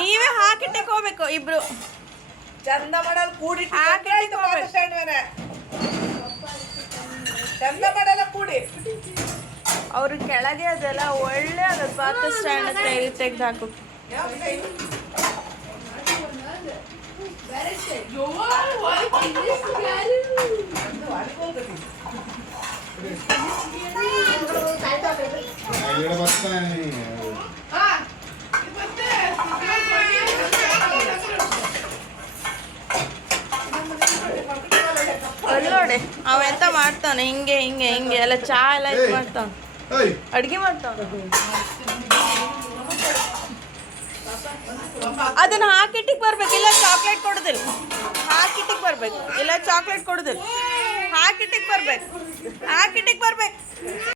ನೀವೇ ಹಾಕಿಟ್ಟಕ್ಕೆ ಹೋಗ್ಬೇಕು ಇಬ್ರು. ಚಂದ ಮಾಡಲ್ ಕೂಡಿ ಚಂದ ಮಾಡಲ್ಲ ಕೂಡಿ. ಅವ್ರ ಕೆಳಗೆ ಅದೆಲ್ಲ ಒಳ್ಳೆ ಆಗತ್ತೆ. ಪಾತ್ರ ಸ್ಟ್ಯಾಂಡ್ ತೆಗ್ದು ಹಾಕು. ನೋಡಿ ಅವ ಎಂತ ಮಾಡ್ತಾನೆ, ಹಿಂಗೆ ಹಿಂಗೆ ಹಿಂಗೆ ಎಲ್ಲ ಚಾ ಎಲ್ಲ ಇದು ಮಾಡ್ತಾವ, ಅಡ್ಗೆ ಮಾಡ್ತಾವ. ಅದನ್ನ ಹಾಕಿಟ್ಟಿಗೆ ಬರ್ಬೇಕು, ಇಲ್ಲ ಚಾಕ್ಲೇಟ್ ಕೊಡುದಿಲ್ಲ. ಹಾಕಿಟ್ಟಿಗೆ ಬರ್ಬೇಕು, ಇಲ್ಲ ಚಾಕ್ಲೇಟ್ ಕೊಡುದಿಲ್ಲ. ಹಾಕಿಟ್ಟಿಗೆ ಬರ್ಬೇಕು, ಹಾಕಿಟ್ಟಿಗೆ ಬರ್ಬೇಕು.